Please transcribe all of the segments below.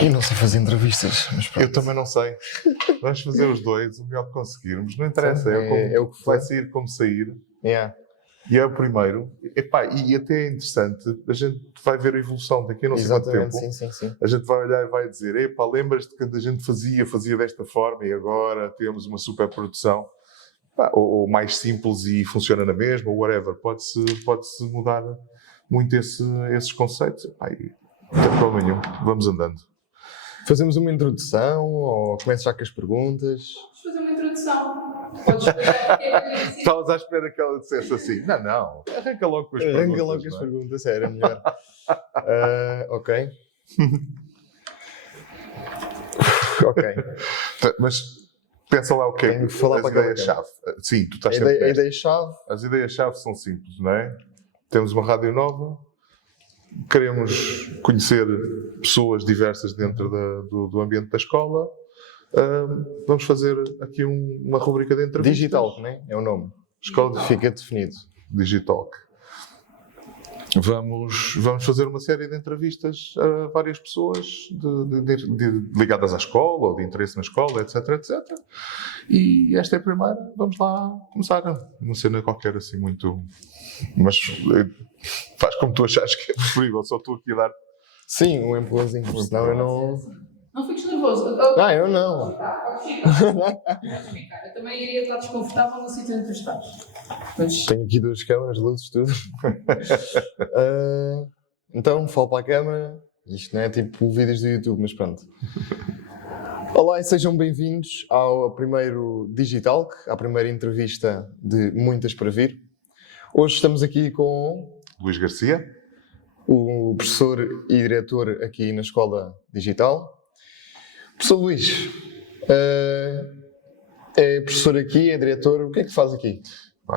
Eu não sei fazer entrevistas, mas pronto. Eu também não sei. Vamos fazer os dois, o melhor que conseguirmos. Não interessa, É o que vai for. sair como sair. Yeah. E é o primeiro. Epá, e até é interessante, a gente vai ver a evolução daqui a não sei quanto tempo. Exatamente, sim. A gente vai olhar e vai dizer, epá, lembras-te quando a gente fazia desta forma e agora temos uma super produção. Ou mais simples e funciona na mesma, ou whatever. Pode-se mudar muito esses conceitos. Epá, e não tem problema nenhum. Vamos andando. Fazemos uma introdução ou começo já com as perguntas? Vamos fazer uma introdução. Podes explicar o que é que eu disse. Estavas à espera que ela dissesse assim, não, arranca logo com as perguntas. Arranca logo com as perguntas, era melhor. Ok. Ok. Mas pensa lá o que é Tenho que falar as para aquela ideias-chave. Sim, tu estás A sempre nesta. ideia-chave? As ideias-chave são simples, não é? Temos uma rádio nova, queremos conhecer pessoas diversas dentro do ambiente da escola. Vamos fazer aqui uma rubrica de entrevistas. Digital, não é? É o nome. Escola Fica definido. Digital. Vamos fazer uma série de entrevistas a várias pessoas ligadas à escola ou de interesse na escola, etc, etc. E esta é a primeira. Vamos lá começar. Uma cena qualquer assim muito... Mas faz como tu achas que é preferível. Só estou aqui a dar... Sim, um empurrãozinho. Senão eu não... Não fiques nervoso. Eu não. Pode ficar. Eu também iria estar desconfortável no sítio onde tu estás. Mas Tenho aqui duas câmaras, luzes, tudo. Então, falo para a câmara. Isto não é tipo vídeos do YouTube, mas pronto. Olá e sejam bem-vindos ao primeiro Digitalk, à primeira entrevista de muitas para vir. Hoje estamos aqui com Luís Garcia. o professor e diretor aqui na Escola Digital. Professor Luís, é professor aqui, é diretor, o que é que faz aqui?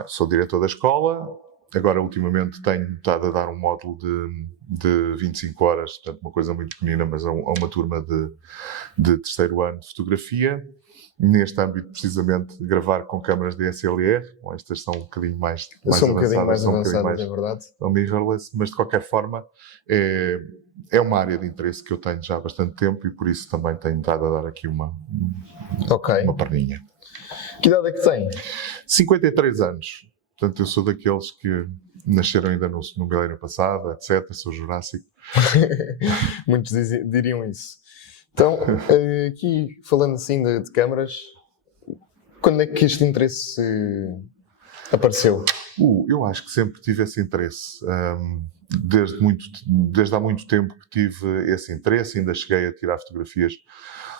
Sou diretor da escola. Agora, ultimamente, tenho estado a dar um módulo de 25 horas, portanto, uma coisa muito pequenina, mas a uma turma de terceiro ano de fotografia. Neste âmbito, precisamente, gravar com câmaras DSLR. Bom, estas são um bocadinho mais São um bocadinho mais são um bocadinho avançadas, é verdade. São mirrorless, mas de qualquer forma é uma área de interesse que eu tenho já há bastante tempo e por isso também tenho estado a dar aqui uma perninha. Que idade é que tem? 53 anos. Portanto, eu sou daqueles que nasceram ainda no milénio passado, etc. Sou jurássico. Muitos diriam isso. Então, aqui falando assim de câmaras, quando é que este interesse apareceu? Eu acho que sempre tive esse interesse. Desde há muito tempo que tive esse interesse. Ainda cheguei a tirar fotografias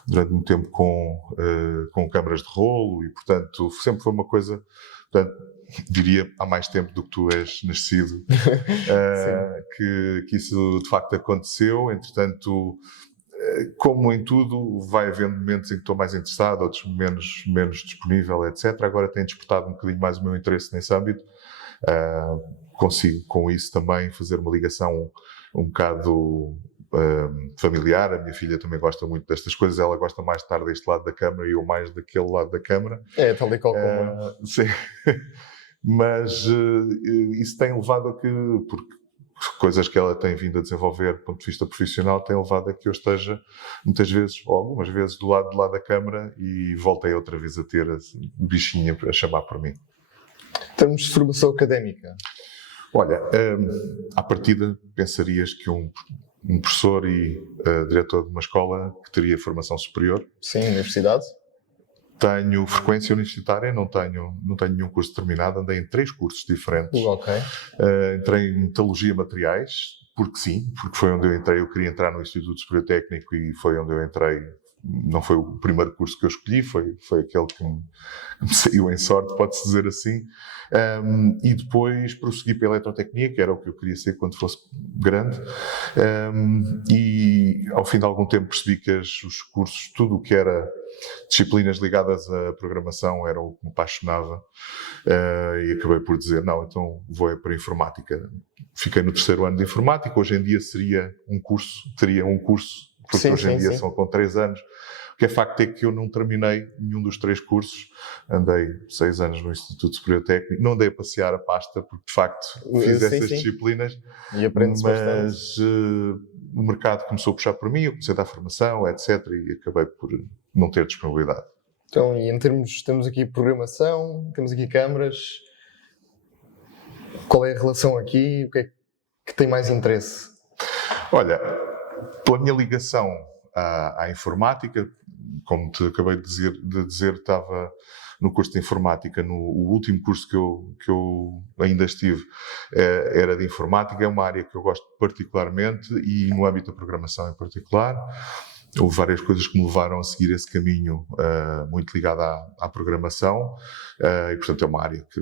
durante muito tempo com câmaras de rolo e, portanto, sempre foi uma coisa... Portanto, diria há mais tempo do que tu és nascido, que isso de facto aconteceu. Entretanto, como em tudo, vai havendo momentos em que estou mais interessado, outros menos disponível, etc. Agora tenho despertado um bocadinho mais o meu interesse nesse âmbito. Consigo, com isso, também fazer uma ligação um bocado familiar. A minha filha também gosta muito destas coisas. Ela gosta mais de estar deste lado da câmara e eu mais daquele lado da câmara. É, tal e qual como... Sim. Mas isso tem levado a que, porque coisas que ela tem vindo a desenvolver do ponto de vista profissional, tem levado a que eu esteja muitas vezes, ou algumas vezes, do lado da câmara e voltei outra vez a ter assim, bichinha a chamar por mim. Em termos de formação académica? Olha, à partida pensarias que um professor e diretor de uma escola que teria formação superior. Sim, universidade. Tenho frequência universitária, não tenho nenhum curso terminado, andei em 3 cursos diferentes. Ok. Entrei em Metalurgia Materiais, porque sim, porque foi onde eu entrei. Eu queria entrar no Instituto Superior Técnico e foi onde eu entrei. Não foi o primeiro curso que eu escolhi, foi aquele que me saiu em sorte, pode-se dizer assim. E depois prossegui pela Eletrotecnia, que era o que eu queria ser quando fosse grande. E ao fim de algum tempo percebi que os cursos, tudo o que era disciplinas ligadas à programação era o que me apaixonava. E acabei por dizer, não, então vou para a informática. Fiquei no terceiro ano de informática. Hoje em dia teria um curso, porque Sim, hoje em dia sim. são com 3 anos. O que é facto é que eu não terminei nenhum dos 3 cursos. Andei 6 anos no Instituto Superior Técnico. Não andei a passear a pasta, porque de facto fiz essas disciplinas. E aprendes bastante. Mas o mercado começou a puxar por mim, eu comecei a dar formação, etc. E acabei por não ter disponibilidade. Então, e em termos, temos aqui programação, temos aqui câmaras. Qual é a relação aqui? O que é que tem mais interesse? Olha, pela minha ligação à informática, como te acabei de dizer, estava no curso de informática, o último curso que eu ainda estive era de informática, é uma área que eu gosto particularmente e no âmbito da programação em particular. Houve várias coisas que me levaram a seguir esse caminho muito ligado à programação e, portanto, é uma área que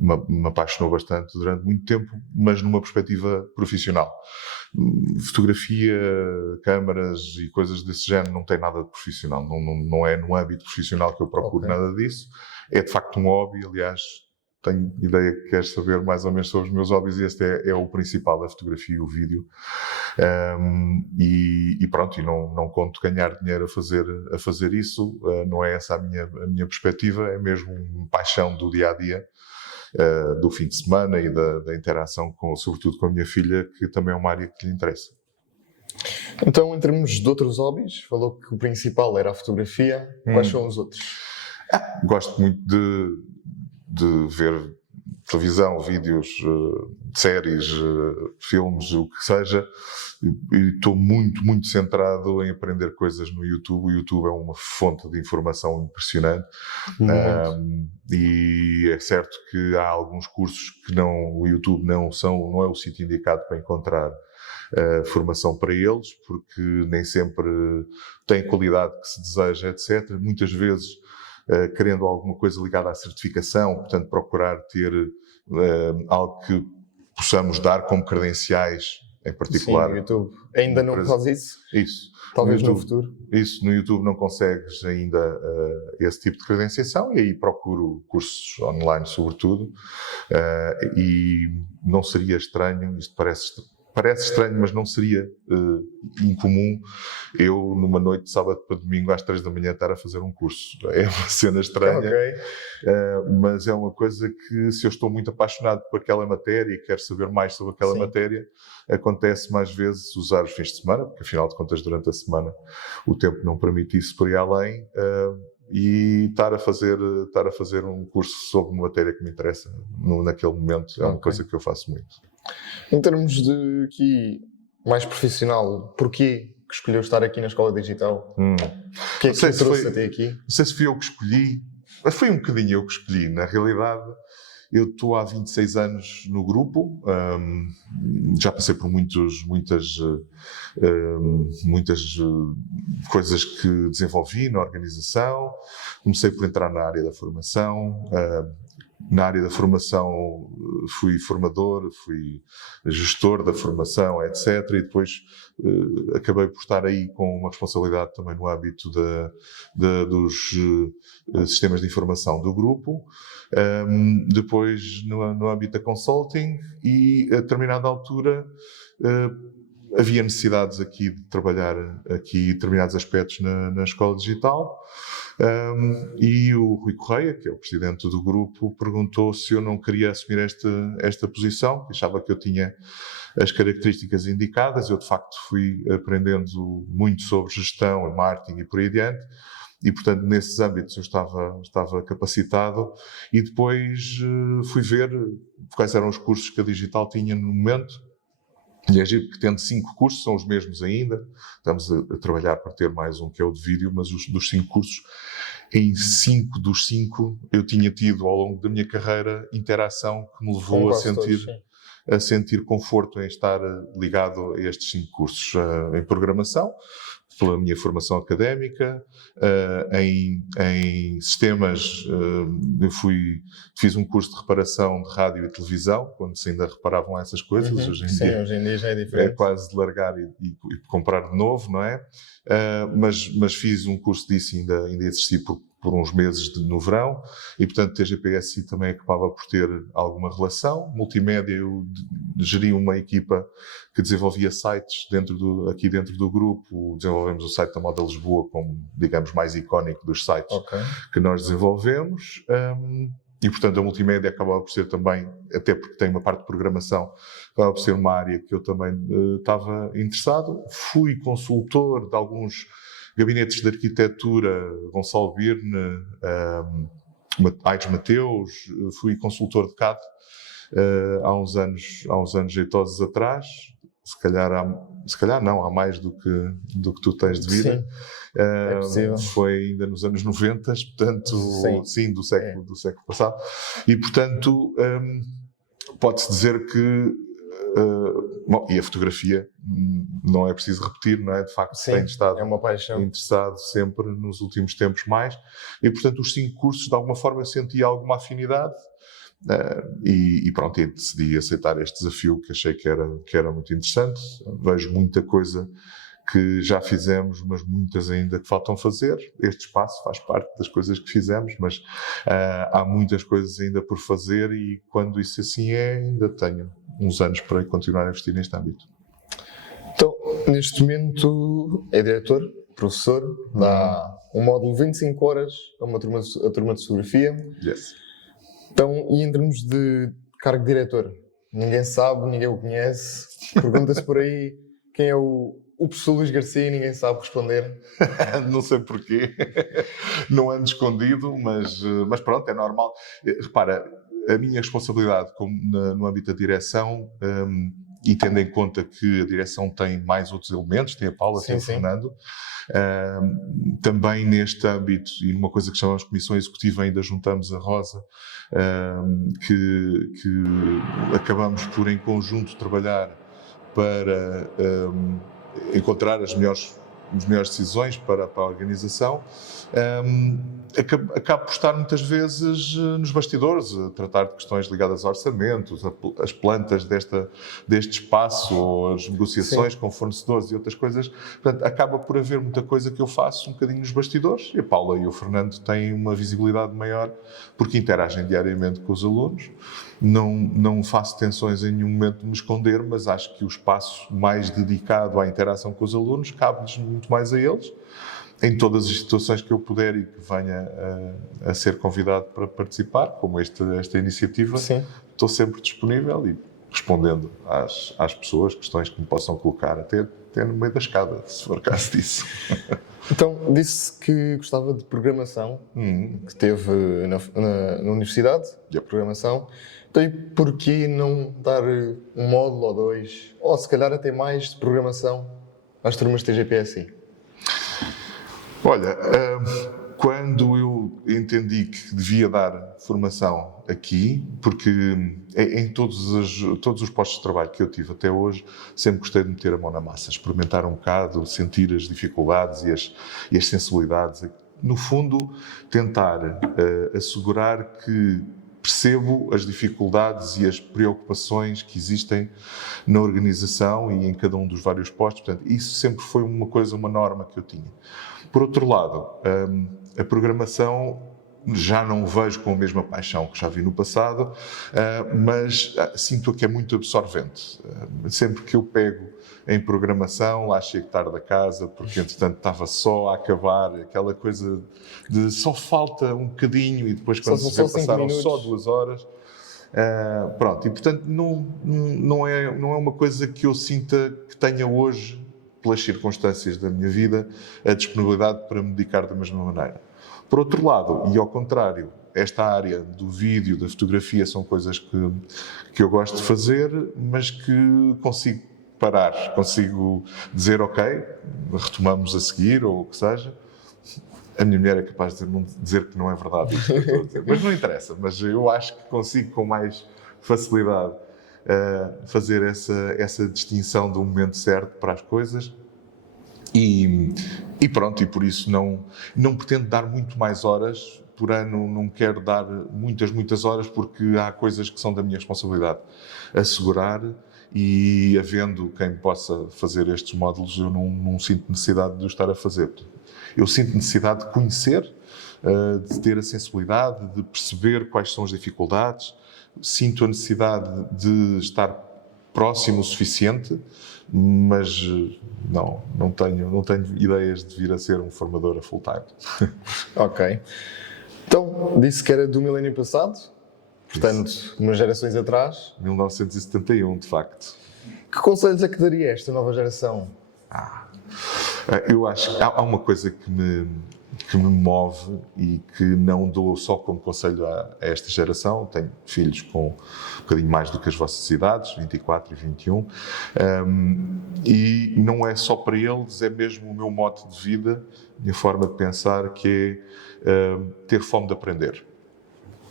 me apaixonou bastante durante muito tempo, mas numa perspectiva profissional. Fotografia, câmaras e coisas desse género não tem nada de profissional, não é no âmbito profissional que eu procuro nada disso. É de facto um hobby, aliás, tenho ideia que queres saber mais ou menos sobre os meus hobbies e este é o principal, a fotografia e o vídeo. E pronto, e não conto ganhar dinheiro a fazer isso, não é essa a minha perspectiva, é mesmo uma paixão do dia-a-dia. Do fim de semana e da interação, sobretudo com a minha filha, que também é uma área que lhe interessa. Então, em termos de outros hobbies, falou que o principal era a fotografia. Quais são os outros? Gosto muito de ver televisão, vídeos, séries, filmes, o que seja. E estou muito, muito centrado em aprender coisas no YouTube. O YouTube é uma fonte de informação impressionante. E é certo que há alguns cursos que o YouTube não é o sítio indicado para encontrar formação para eles, porque nem sempre tem a qualidade que se deseja, etc. Muitas vezes querendo alguma coisa ligada à certificação, portanto procurar ter algo que possamos dar como credenciais em particular. Sim, o YouTube ainda não faz isso? Isso. Talvez no futuro? Isso, no YouTube não consegues ainda esse tipo de credenciação e aí procuro cursos online sobretudo e não seria estranho, isto parece estranho, mas não seria incomum eu, numa noite de sábado para domingo, às 3 da manhã, estar a fazer um curso. É uma cena estranha, mas é uma coisa que, se eu estou muito apaixonado por aquela matéria e quero saber mais sobre aquela matéria, acontece mais vezes usar os fins de semana, porque afinal de contas, durante a semana, o tempo não permite isso por ir além, e estar a fazer um curso sobre uma matéria que me interessa naquele momento é uma coisa que eu faço muito. Em termos de aqui mais profissional, porquê que escolheu estar aqui na Escola Digital? O que é que te trouxe até aqui? Não sei se fui eu que escolhi, mas foi um bocadinho eu que escolhi. Na realidade, eu estou há 26 anos no grupo, já passei por muitas coisas que desenvolvi na organização. Comecei por entrar na área da formação. Na área da formação fui formador, fui gestor da formação, etc. E depois acabei por estar aí com uma responsabilidade também no âmbito dos sistemas de informação do grupo. Depois no âmbito da consulting e a determinada altura havia necessidades aqui de trabalhar aqui determinados aspectos na Escola Digital. E o Rui Correia, que é o presidente do grupo, perguntou se eu não queria assumir esta posição, que achava que eu tinha as características indicadas. Eu, de facto, fui aprendendo muito sobre gestão, marketing e por aí adiante. E, portanto, nesses âmbitos eu estava capacitado e depois fui ver quais eram os cursos que a Digital tinha no momento. E é giro que, tendo 5 cursos, são os mesmos ainda, estamos a trabalhar para ter mais um que é o de vídeo, mas dos 5 cursos, em 5 dos 5 eu tinha tido ao longo da minha carreira interação que me levou a sentir conforto em estar ligado a estes 5 cursos, em programação, pela minha formação académica, em sistemas, eu fiz um curso de reparação de rádio e televisão, quando se ainda reparavam essas coisas. Hoje em dia já é diferente. É quase de largar e comprar de novo, não é? Mas fiz um curso disso e ainda existi por uns meses no verão, e portanto TGPSI também acabava por ter alguma relação. Multimédia, eu geri uma equipa que desenvolvia sites aqui dentro do grupo. Desenvolvemos o site da Moda Lisboa como, digamos, mais icónico dos sites que nós desenvolvemos. E, portanto, a multimédia acabava por ser também, até porque tem uma parte de programação, acabava por ser uma área que eu também estava interessado. Fui consultor de alguns gabinetes de arquitetura, Gonçalo Birne, Aires Mateus, fui consultor de CAD há uns anos jeitosos atrás. Se calhar não, há mais do que tu tens de vida. Sim, é possível. Foi ainda nos anos 90, portanto, sim do século passado. E, portanto, pode-se dizer que e a fotografia, não é preciso repetir, não é? De facto, Sim, tenho estado é uma paixão. interessado sempre nos últimos tempos mais. E, portanto, os 5 cursos, de alguma forma, eu senti alguma afinidade. E pronto, eu decidi aceitar este desafio, que achei que era muito interessante. Vejo muita coisa que já fizemos, mas muitas ainda que faltam fazer. Este espaço faz parte das coisas que fizemos, mas há muitas coisas ainda por fazer, e quando isso assim ainda tenho uns anos para continuar a investir neste âmbito. Então, neste momento é diretor, professor, dá um módulo de 25 horas a uma turma de fotografia. Yes. Então, e em termos de cargo de diretor, ninguém sabe, ninguém o conhece, pergunta-se por aí quem é o professor Luís Garcia e ninguém sabe responder. Não sei porquê, não ando escondido, mas pronto, é normal. Repara, a minha responsabilidade no âmbito da direção, e tendo em conta que a direção tem mais outros elementos, tem a Paula, tem o Fernando, também neste âmbito, e numa coisa que chamamos de Comissão Executiva, ainda juntamos a Rosa, que acabamos por em conjunto trabalhar para encontrar as melhores decisões para a organização. Acabo por estar muitas vezes nos bastidores, a tratar de questões ligadas a orçamentos, as plantas deste espaço, ou as negociações com fornecedores e outras coisas. Portanto, acaba por haver muita coisa que eu faço um bocadinho nos bastidores, e a Paula e o Fernando têm uma visibilidade maior porque interagem diariamente com os alunos. Não faço tensões em nenhum momento de me esconder, mas acho que o espaço mais dedicado à interação com os alunos cabe-lhes muito mais a eles, em todas as situações que eu puder e que venha a ser convidado para participar, como esta iniciativa. Sim. Estou sempre disponível e respondendo às pessoas, questões que me possam colocar, até no meio da escada, se for caso disso. Então, disse que gostava de programação, que teve na universidade, de programação. Então, e porquê não dar um módulo ou 2, ou se calhar até mais, de programação às turmas de TGPSI? Olha, quando eu entendi que devia dar formação aqui, porque em todos os postos de trabalho que eu tive até hoje, sempre gostei de meter a mão na massa, experimentar um bocado, sentir as dificuldades e as sensibilidades. No fundo, tentar assegurar que percebo as dificuldades e as preocupações que existem na organização e em cada um dos vários postos. Portanto, isso sempre foi uma norma que eu tinha. Por outro lado, a programação já não vejo com a mesma paixão que já vi no passado, mas sinto que é muito absorvente. Sempre que eu pego em programação, lá chego tarde a casa, porque entretanto estava só a acabar, aquela coisa de só falta um bocadinho, e depois quando se vê passaram só 2 horas. Pronto, e portanto não é uma coisa que eu sinta que tenha hoje, pelas circunstâncias da minha vida, a disponibilidade para me dedicar da mesma maneira. Por outro lado, e ao contrário, esta área do vídeo, da fotografia, são coisas que eu gosto de fazer, mas que consigo parar, consigo dizer ok, retomamos a seguir, ou o que seja. A minha mulher é capaz de dizer que não é verdade isto que eu estou a dizer, mas não interessa, mas eu acho que consigo com mais facilidade fazer essa distinção do momento certo para as coisas. E pronto, e por isso não pretendo dar muito mais horas por ano, não quero dar muitas horas, porque há coisas que são da minha responsabilidade assegurar, e havendo quem possa fazer estes módulos, eu não sinto necessidade de o estar a fazer. Eu sinto necessidade de conhecer, de ter a sensibilidade, de perceber quais são as dificuldades, sinto a necessidade de estar próximo o suficiente, mas não tenho ideias de vir a ser um formador a full time. Ok. Então, disse que era do milénio passado, portanto, umas gerações atrás. 1971, de facto. Que conselhos é que daria a esta nova geração? Eu acho que há uma coisa que me move e que não dou só como conselho a esta geração. Tenho filhos com um bocadinho mais do que as vossas idades, 24 e 21, e não é só para eles, é mesmo o meu mote de vida, a minha forma de pensar, que é ter fome de aprender.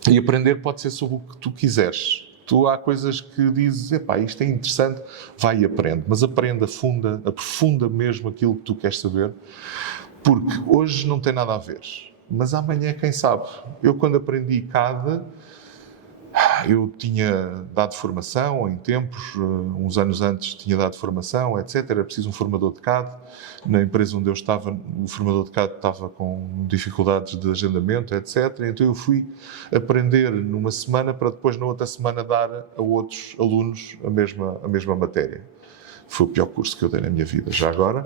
E aprender pode ser sobre o que tu quiseres. Há coisas que dizes, epá, isto é interessante, vai e aprende. Mas aprende, aprofunda mesmo aquilo que tu queres saber, porque hoje não tem nada a ver. Mas amanhã, quem sabe? Eu, quando aprendi CAD, eu tinha dado formação em tempos, uns anos antes tinha dado formação, etc. Era preciso um formador de CAD. Na empresa onde eu estava, o formador de CAD estava com dificuldades de agendamento, etc. Então eu fui aprender numa semana para depois, na outra semana, dar a outros alunos a mesma matéria. Foi o pior curso que eu dei na minha vida, já agora,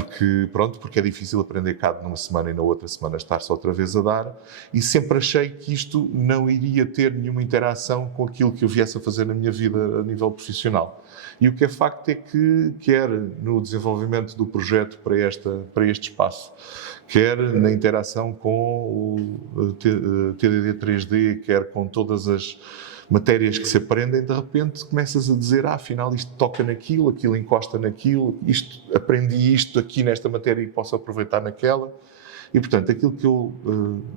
porque é difícil aprender CAD numa semana e na outra semana estar-se outra vez a dar, e sempre achei que isto não iria ter nenhuma interação com aquilo que eu viesse a fazer na minha vida a nível profissional. E o que é facto é que, quer no desenvolvimento do projeto para este espaço, quer na interação com o TDD 3D, quer com todas as matérias que se aprendem, de repente começas a dizer, afinal isto toca naquilo, aquilo encosta naquilo, aprendi isto aqui nesta matéria e posso aproveitar naquela. E, portanto, aquilo que eu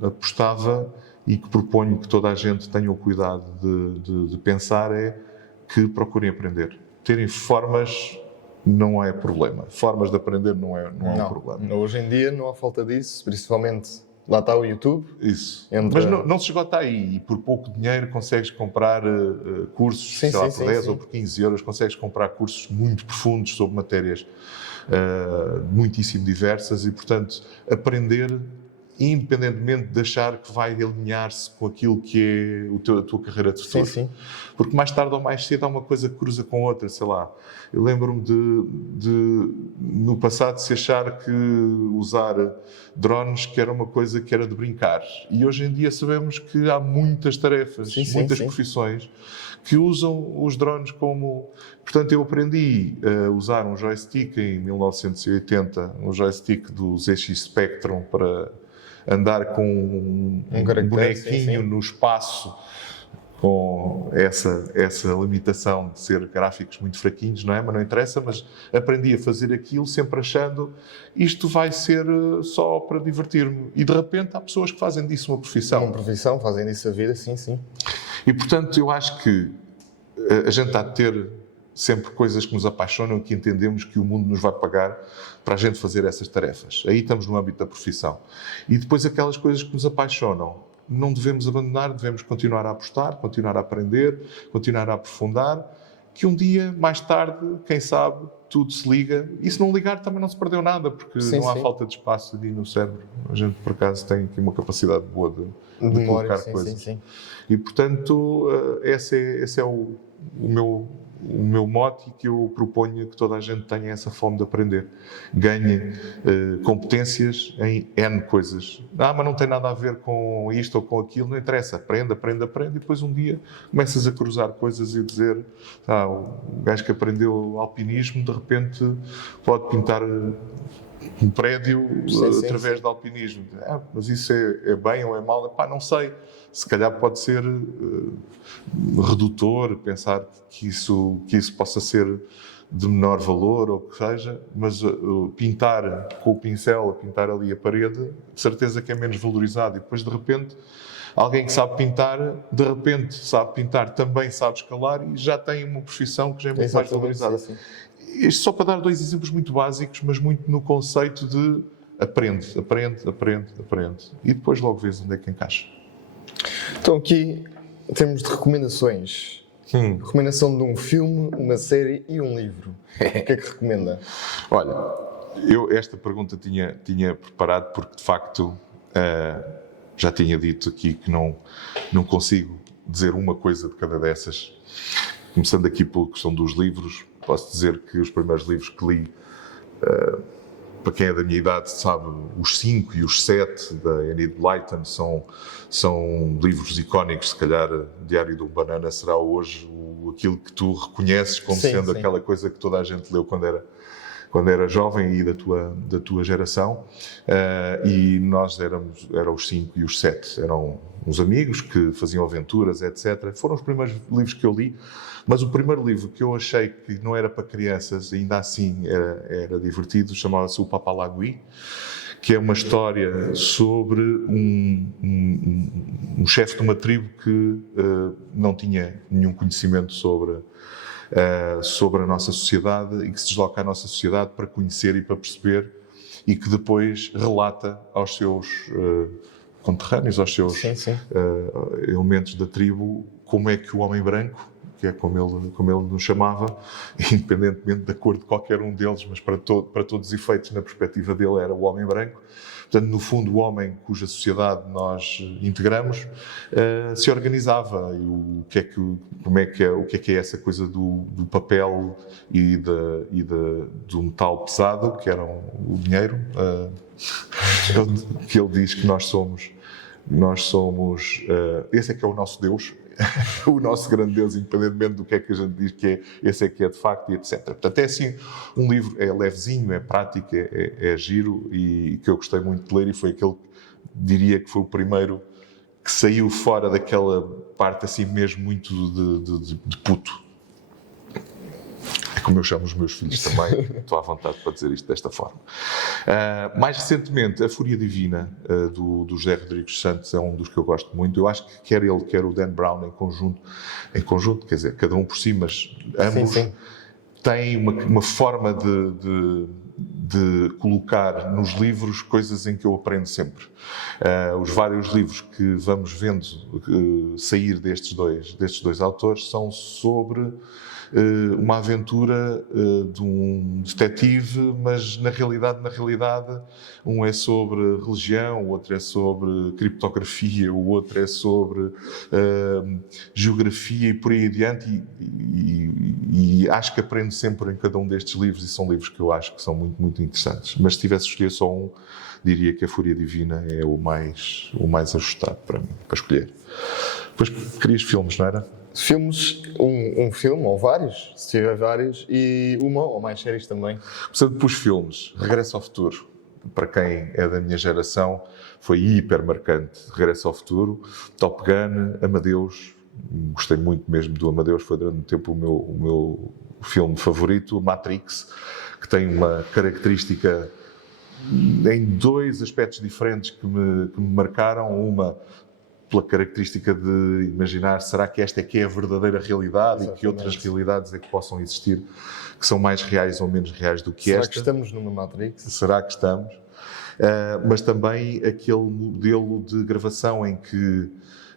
apostava e que proponho que toda a gente tenha o cuidado de pensar é que procurem aprender. Terem formas não é problema. Formas de aprender não é um problema. Hoje em dia não há falta disso, principalmente lá está o YouTube. Isso. Mas não se esgota aí. E por pouco dinheiro consegues comprar cursos, por 10 ou por 15 euros, consegues comprar cursos muito profundos sobre matérias muitíssimo diversas e, portanto, aprender independentemente de achar que vai alinhar-se com aquilo que é a tua carreira de futuro. Sim. Porque mais tarde ou mais cedo há uma coisa que cruza com outra, sei lá. Eu lembro-me de no passado se achar que usar drones que era uma coisa que era de brincar. E hoje em dia sabemos que há muitas tarefas, muitas profissões que usam os drones como... Portanto, eu aprendi a usar um joystick em 1980, um joystick do ZX Spectrum para andar com um bonequinho no espaço, com essa limitação de ser gráficos muito fraquinhos, não é? Mas não interessa, mas aprendi a fazer aquilo sempre achando isto vai ser só para divertir-me. E de repente há pessoas que fazem disso uma profissão. Uma profissão, fazem disso a vida, sim. E portanto eu acho que a gente há de ter sempre coisas que nos apaixonam e que entendemos que o mundo nos vai pagar para a gente fazer essas tarefas. Aí estamos no âmbito da profissão. E depois aquelas coisas que nos apaixonam, não devemos abandonar, devemos continuar a apostar, continuar a aprender, continuar a aprofundar, que um dia, mais tarde, quem sabe, tudo se liga. E se não ligar, também não se perdeu nada, porque não há falta de espaço ali no cérebro. A gente, por acaso, tem aqui uma capacidade boa de memória, colocar coisas. Sim. E, portanto, esse é o meu mote, e que eu proponho que toda a gente tenha essa fome de aprender. Ganhe competências em N coisas. Mas não tem nada a ver com isto ou com aquilo, não interessa. Aprende, e depois um dia começas a cruzar coisas e dizer, o gajo que aprendeu alpinismo, de repente pode pintar um prédio através de alpinismo. Mas isso é bem ou é mal? Não sei. Se calhar pode ser redutor pensar que isso possa ser de menor valor ou o que seja, mas pintar com o pincel, pintar ali a parede, de certeza que é menos valorizado. E depois, de repente, alguém que sabe pintar, também sabe escalar e já tem uma profissão que já é muito mais valorizada. Sim. Isto só para dar dois exemplos muito básicos, mas muito no conceito de aprende. E depois logo vês onde é que encaixa. Então aqui temos de recomendações. Recomendação de um filme, uma série e um livro. O que é que recomenda? Olha, eu esta pergunta tinha preparado porque, de facto, já tinha dito aqui que não consigo dizer uma coisa de cada dessas. Começando aqui pela questão dos livros, posso dizer que os primeiros livros que li para quem é da minha idade sabe, os 5 e os 7 da Enid Blyton são livros icónicos. Se calhar Diário de um Banana será hoje aquilo que tu reconheces como sendo aquela coisa que toda a gente leu quando era jovem e da tua geração. E nós eram os 5 e os 7. Eram uns amigos que faziam aventuras, etc. Foram os primeiros livros que eu li, mas o primeiro livro que eu achei que não era para crianças, ainda assim era divertido, chamava-se O Papalagui, que é uma história sobre um chefe de uma tribo que não tinha nenhum conhecimento sobre a nossa sociedade e que se desloca à nossa sociedade para conhecer e para perceber, e que depois relata aos seus conterrâneos, aos seus elementos da tribo, como é que o homem branco, que é como ele nos chamava, independentemente da cor de qualquer um deles, mas para todos os efeitos, na perspectiva dele, era o homem branco. Portanto, no fundo, o homem cuja sociedade nós integramos se organizava. E o que é essa coisa do papel e do metal pesado, que era o dinheiro, que ele diz que nós somos, esse é que é o nosso Deus, o nosso grande Deus, independentemente do que é que a gente diz que é, esse é que é de facto, e etc. Portanto, é assim, um livro é levezinho, é prático, é giro, e que eu gostei muito de ler, e foi aquele, diria que foi o primeiro que saiu fora daquela parte assim mesmo muito de puto. É como eu chamo os meus filhos também, estou à vontade para dizer isto desta forma. Mais recentemente, A Fúria Divina, do José Rodrigues Santos, é um dos que eu gosto muito. Eu acho que quer ele, quer o Dan Brown em conjunto, quer dizer, cada um por si, mas ambos têm uma forma de colocar nos livros coisas em que eu aprendo sempre. Os vários livros que vamos vendo sair destes dois autores são sobre uma aventura de um detetive, mas na realidade um é sobre religião, o outro é sobre criptografia, o outro é sobre geografia e por aí adiante, e acho que aprendo sempre em cada um destes livros, e são livros que eu acho que são muito, muito interessantes. Mas se tivesse de escolher só um, diria que A Fúria Divina é o mais ajustado para mim, para escolher. Depois querias filmes, não era? Filmes, um filme, ou vários, se tiver vários, e uma ou mais séries também. Portanto, pus filmes. Regresso ao Futuro, para quem é da minha geração, foi hiper marcante. Regresso ao Futuro, Top Gun, Amadeus, gostei muito mesmo do Amadeus, foi durante um tempo o meu filme favorito. Matrix, que tem uma característica em dois aspectos diferentes que me marcaram. Uma, pela característica de imaginar, será que esta é que é a verdadeira realidade? Exatamente. E que outras realidades é que possam existir, que são mais reais ou menos reais do que esta? Será que estamos numa Matrix? Será que estamos? Mas também aquele modelo de gravação em que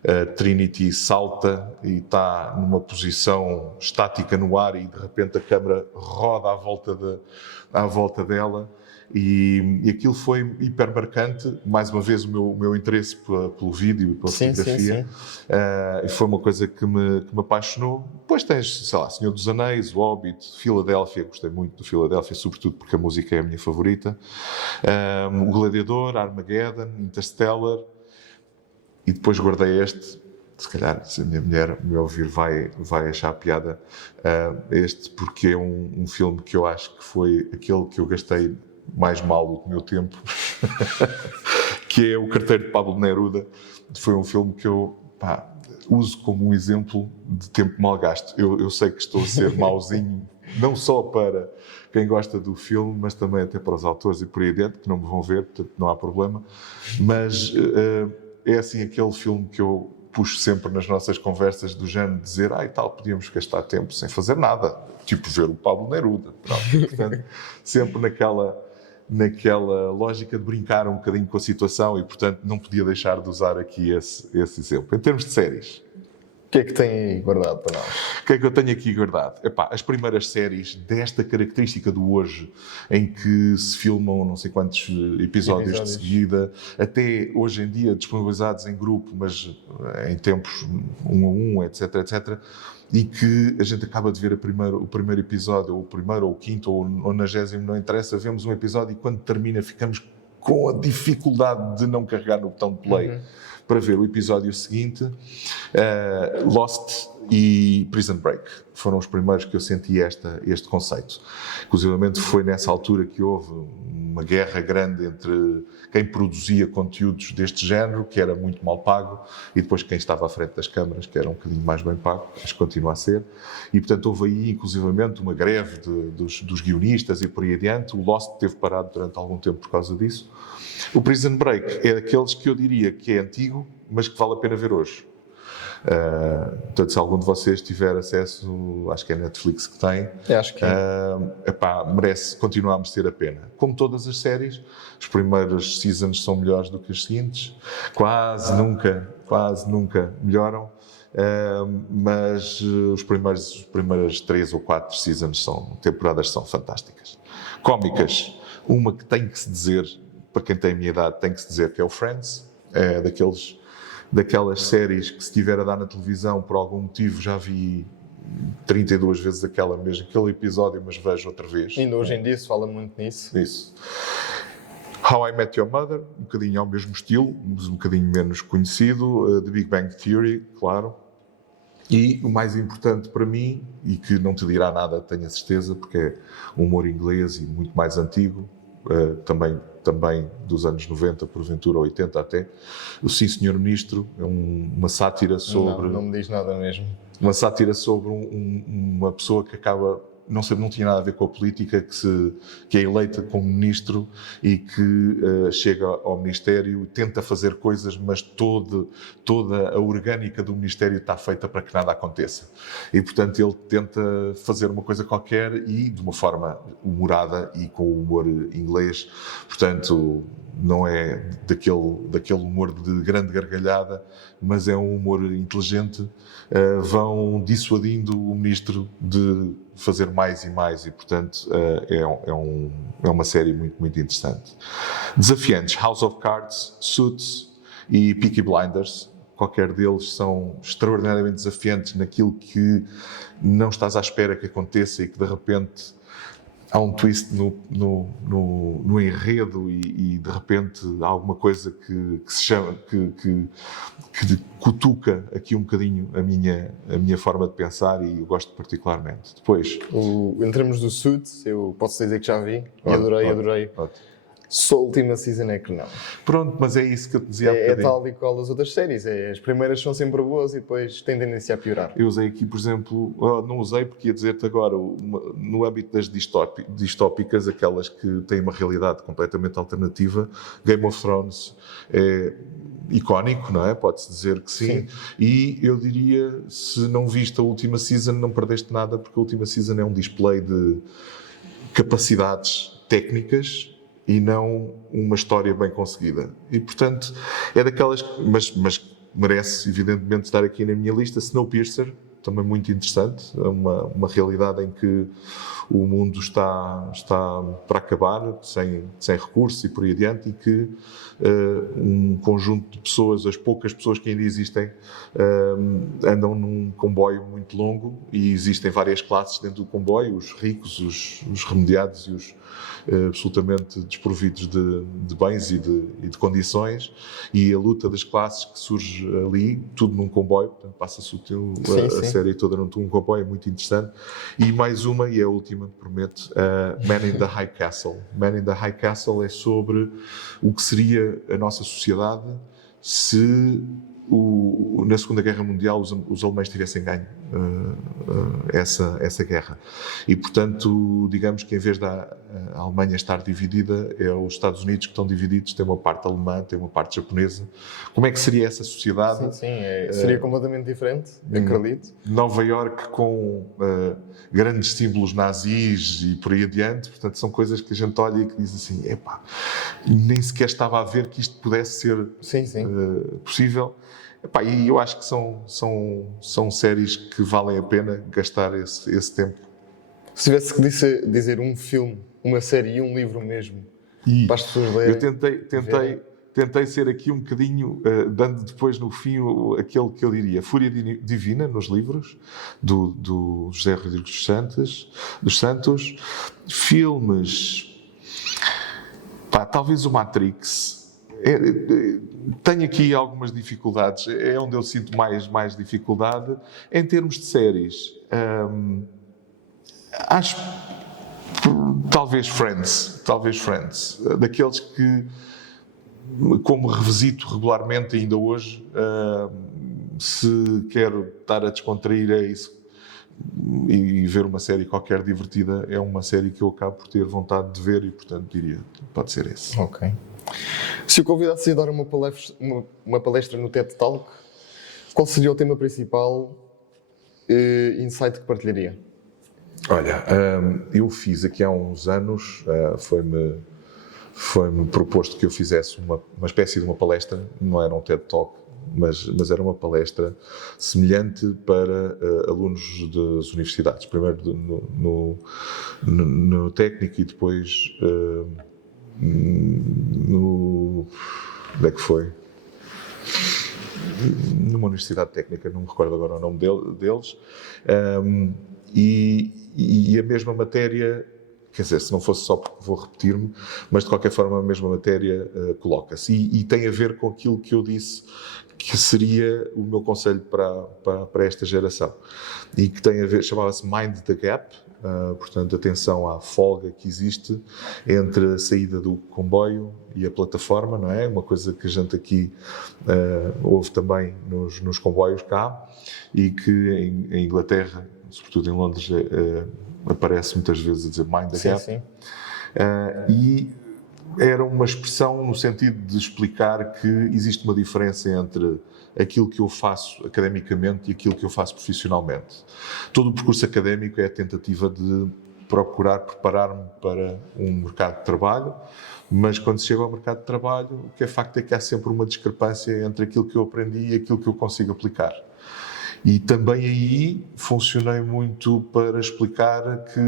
a Trinity salta e está numa posição estática no ar e de repente a câmara roda à volta dela. E aquilo foi hiper marcante, mais uma vez o meu interesse pelo vídeo e pela fotografia. E foi uma coisa que me apaixonou. Depois tens, sei lá, Senhor dos Anéis, O Hobbit, Filadélfia, gostei muito do Filadélfia, sobretudo porque a música é a minha favorita. O Gladiador, Armageddon, Interstellar, e depois guardei este. Se calhar, se a minha mulher me ouvir, vai achar piada este, porque é um filme que eu acho que foi aquele que eu gastei mais mal do meu tempo, que é O Carteiro de Pablo Neruda. Foi um filme que eu uso como um exemplo de tempo mal gasto. Eu sei que estou a ser mauzinho, não só para quem gosta do filme, mas também até para os autores e por aí adiante, que não me vão ver, portanto não há problema. Mas é assim aquele filme que eu puxo sempre nas nossas conversas, do género de dizer, e tal, podíamos gastar tempo sem fazer nada, tipo ver o Pablo Neruda. Pronto. Portanto, sempre naquela lógica de brincar um bocadinho com a situação, e, portanto, não podia deixar de usar aqui esse exemplo. Em termos de séries, o que é que tem aí guardado para nós? O que é que eu tenho aqui guardado? As primeiras séries desta característica do hoje, em que se filmam não sei quantos episódios de seguida, até hoje em dia disponibilizados em grupo, mas em tempos 1 a 1, etc., etc., e que a gente acaba de ver o primeiro episódio, ou o primeiro, ou o quinto, ou o 90º, não interessa, vemos um episódio e quando termina ficamos com a dificuldade de não carregar no botão de play para ver o episódio seguinte. Lost e Prison Break foram os primeiros que eu senti este conceito. Inclusivamente foi nessa altura que houve uma guerra grande entre quem produzia conteúdos deste género, que era muito mal pago, e depois quem estava à frente das câmaras, que era um bocadinho mais bem pago, acho que continua a ser. E, portanto, houve aí, inclusivamente, uma greve dos guionistas e por aí adiante. O Lost teve parado durante algum tempo por causa disso. O Prison Break é daqueles que eu diria que é antigo, mas que vale a pena ver hoje. Portanto, se algum de vocês tiver acesso, acho que é a Netflix que tem, Acho que merece continuar a merecer a pena. Como todas as séries, as primeiras seasons são melhores do que as seguintes, quase nunca melhoram, mas as primeiras 3 ou 4 seasons temporadas são fantásticas. Cómicas, uma que tem que se dizer, para quem tem a minha idade, tem que se dizer que é o Friends, é daquelas séries que se estiver a dar na televisão por algum motivo já vi 32 vezes aquele episódio, mas vejo outra vez. ainda hoje em dia se fala muito nisso. Isso. How I Met Your Mother, um bocadinho ao mesmo estilo, mas um bocadinho menos conhecido. The Big Bang Theory, claro. E o mais importante para mim, e que não te dirá nada, tenho a certeza, porque é humor inglês e muito mais antigo, também dos anos 90, porventura 80 até. O Sim Senhor Ministro é uma sátira sobre... Não me diz nada mesmo. Uma sátira sobre uma pessoa que acaba... Não tinha nada a ver com a política, que é eleita como ministro e que chega ao ministério e tenta fazer coisas, mas toda a orgânica do ministério está feita para que nada aconteça. E, portanto, ele tenta fazer uma coisa qualquer e de uma forma humorada e com o humor inglês. Portanto, não é daquele humor de grande gargalhada, mas é um humor inteligente. Vão dissuadindo o ministro de fazer mais e mais e, portanto, é uma série muito, muito interessante. Desafiantes: House of Cards, Suits e Peaky Blinders. Qualquer deles são extraordinariamente desafiantes naquilo que não estás à espera que aconteça e que, de repente, há um twist no enredo e de repente há alguma coisa que se chama, que cutuca aqui um bocadinho a minha forma de pensar e eu gosto particularmente. Depois... Em termos do Suits, eu posso dizer que já vi e adorei. Ótimo. Só a última season é que não. Pronto, mas é isso que eu te dizia há É bocadinho. tal e qual as outras séries. As primeiras são sempre boas e depois têm tendência a piorar. Eu usei aqui, por exemplo, não usei porque ia dizer-te agora, no âmbito das distópicas, aquelas que têm uma realidade completamente alternativa, Game of Thrones é icónico, não é? Pode-se dizer que sim. E eu diria, se não viste a última season, não perdeste nada, porque a última season é um display de capacidades técnicas e não uma história bem conseguida. E, portanto, é daquelas... Mas merece, evidentemente, estar aqui na minha lista. Snowpiercer, também muito interessante. É uma realidade em que o mundo está para acabar, sem recursos e por aí adiante, e que um conjunto de pessoas, as poucas pessoas que ainda existem, andam num comboio muito longo e existem várias classes dentro do comboio, os ricos, os remediados e os absolutamente desprovidos de bens e de condições, e a luta das classes que surge ali, tudo num comboio. Portanto, passa-se a série toda num comboio, é muito interessante. E mais uma, e é a última, prometo, Man in the High Castle. Man in the High Castle é sobre o que seria a nossa sociedade se na Segunda Guerra Mundial os alemães tivessem ganho essa guerra. E, portanto, digamos que em vez da Alemanha estar dividida, é os Estados Unidos que estão divididos, tem uma parte alemã, tem uma parte japonesa. Como é que seria essa sociedade? Seria completamente diferente, acredito. Nova Iorque com grandes símbolos nazis e por aí adiante, portanto, são coisas que a gente olha e que diz assim, nem sequer estava a ver que isto pudesse ser possível. E eu acho que são séries que valem a pena gastar esse tempo. Se tivesse que dizer um filme, uma série e um livro mesmo, para as pessoas lerem... Eu tentei tentei ser aqui um bocadinho, dando depois no fim aquele que eu diria, Fúria Divina, nos livros, do José Rodrigues dos Santos. Filmes, talvez o Matrix. Tenho aqui algumas dificuldades, é onde eu sinto mais dificuldade. Em termos de séries, acho talvez Friends, daqueles que, como revisito regularmente ainda hoje, se quero estar a descontrair é isso, e ver uma série qualquer divertida, é uma série que eu acabo por ter vontade de ver e, portanto, diria, pode ser esse. Ok. Se o convidasse a dar uma palestra no TED Talk, qual seria o tema principal insight que partilharia? Olha, eu fiz aqui há uns anos, foi-me proposto que eu fizesse uma espécie de uma palestra, não era um TED Talk, mas era uma palestra semelhante para alunos das universidades, primeiro no técnico e depois onde é que foi? Numa universidade técnica, não me recordo agora o nome deles, e a mesma matéria, quer dizer, se não fosse só porque vou repetir-me, mas de qualquer forma a mesma matéria coloca-se. E tem a ver com aquilo que eu disse que seria o meu conselho para esta geração. E que tem a ver, chamava-se Mind the Gap, portanto, atenção à folga que existe entre a saída do comboio e a plataforma, não é? Uma coisa que a gente aqui ouve também nos comboios cá, e que em Inglaterra, sobretudo em Londres, aparece muitas vezes a dizer Mind the Gap. Sim. E era uma expressão no sentido de explicar que existe uma diferença entre aquilo que eu faço academicamente e aquilo que eu faço profissionalmente. Todo o percurso académico é a tentativa de procurar preparar-me para um mercado de trabalho, mas quando chego ao mercado de trabalho, o que é facto é que há sempre uma discrepância entre aquilo que eu aprendi e aquilo que eu consigo aplicar. E também aí funcionei muito para explicar que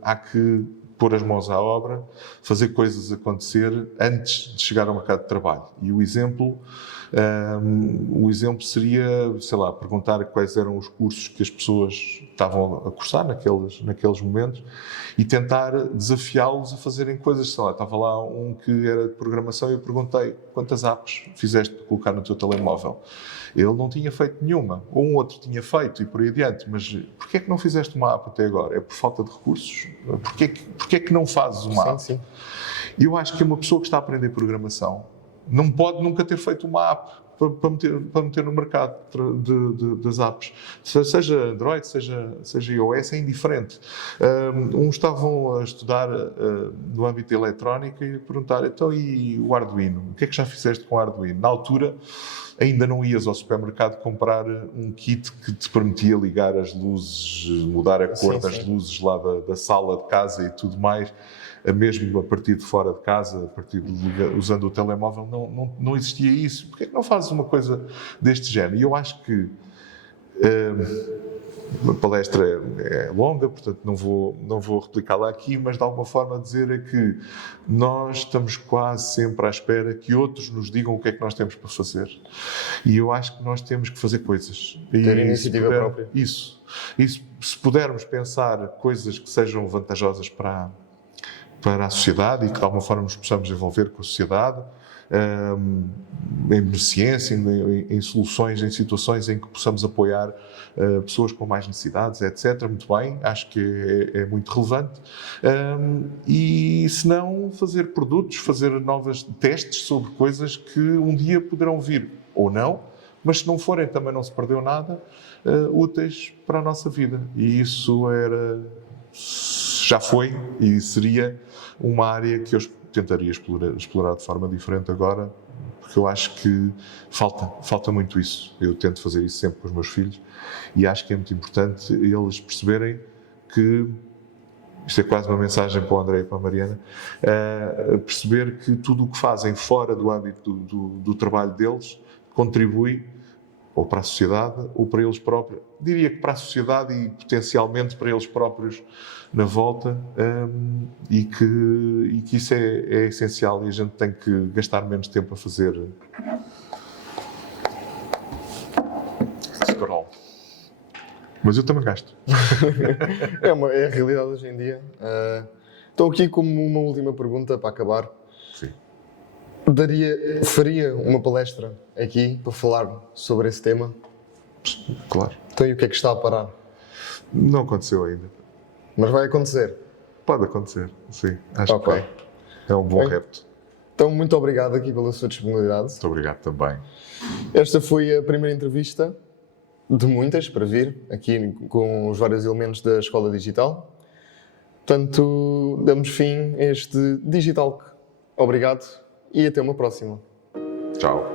há que pôr as mãos à obra, fazer coisas acontecer antes de chegar ao mercado de trabalho. E o exemplo seria, sei lá, perguntar quais eram os cursos que as pessoas estavam a cursar naqueles momentos e tentar desafiá-los a fazerem coisas. Sei lá, estava lá um que era de programação e eu perguntei quantas apps fizeste para colocar no teu telemóvel. Ele não tinha feito nenhuma, ou um outro tinha feito e por aí adiante, mas porquê é que não fizeste uma app até agora? É por falta de recursos? Porquê é que não fazes uma app? Sim. E eu acho que uma pessoa que está a aprender programação não pode nunca ter feito uma app para meter no mercado das apps. Seja Android, seja iOS, é indiferente. Uns estavam a estudar no âmbito da eletrónica e perguntar, então e o Arduino? O que é que já fizeste com o Arduino? Na altura, ainda não ias ao supermercado comprar um kit que te permitia ligar as luzes, mudar a cor das luzes lá da sala de casa e tudo mais, mesmo a partir de fora de casa, usando o telemóvel, não existia isso. Porquê é que não fazes uma coisa deste género? E eu acho que a palestra é longa, portanto não vou replicá-la aqui, mas de alguma forma dizer é que nós estamos quase sempre à espera que outros nos digam o que é que nós temos para fazer. E eu acho que nós temos que fazer coisas. Ter iniciativa própria. Isso. Se pudermos pensar coisas que sejam vantajosas para a sociedade e que de alguma forma nos possamos envolver com a sociedade, em ciência, em soluções, em situações em que possamos apoiar pessoas com mais necessidades, etc. Muito bem, acho que é muito relevante. E se não, fazer produtos, fazer novos testes sobre coisas que um dia poderão vir ou não, mas se não forem também não se perdeu nada, úteis para a nossa vida. E isso já foi e seria uma área que eu tentaria explorar de forma diferente agora, porque eu acho que falta muito isso. Eu tento fazer isso sempre com os meus filhos e acho que é muito importante eles perceberem que, isto é quase uma mensagem para o André e para a Mariana, perceber que tudo o que fazem fora do âmbito do trabalho deles contribui ou para a sociedade, ou para eles próprios. Diria que para a sociedade e potencialmente para eles próprios na volta, e que isso é essencial e a gente tem que gastar menos tempo a fazer scroll. Mas eu também gasto. É a realidade hoje em dia. Estou aqui como uma última pergunta para acabar. Sim. Faria uma palestra aqui para falar sobre esse tema? Claro. Então, e o que é que está a parar? Não aconteceu ainda. Mas vai acontecer. Pode acontecer, sim. Acho Ok. que é um bom Ok. repto. Então, muito obrigado aqui pela sua disponibilidade. Muito obrigado também. Esta foi a primeira entrevista de muitas para vir, aqui com os vários elementos da Escola Digital. Portanto, damos fim a este Digitalk. Obrigado e até uma próxima. Tchau.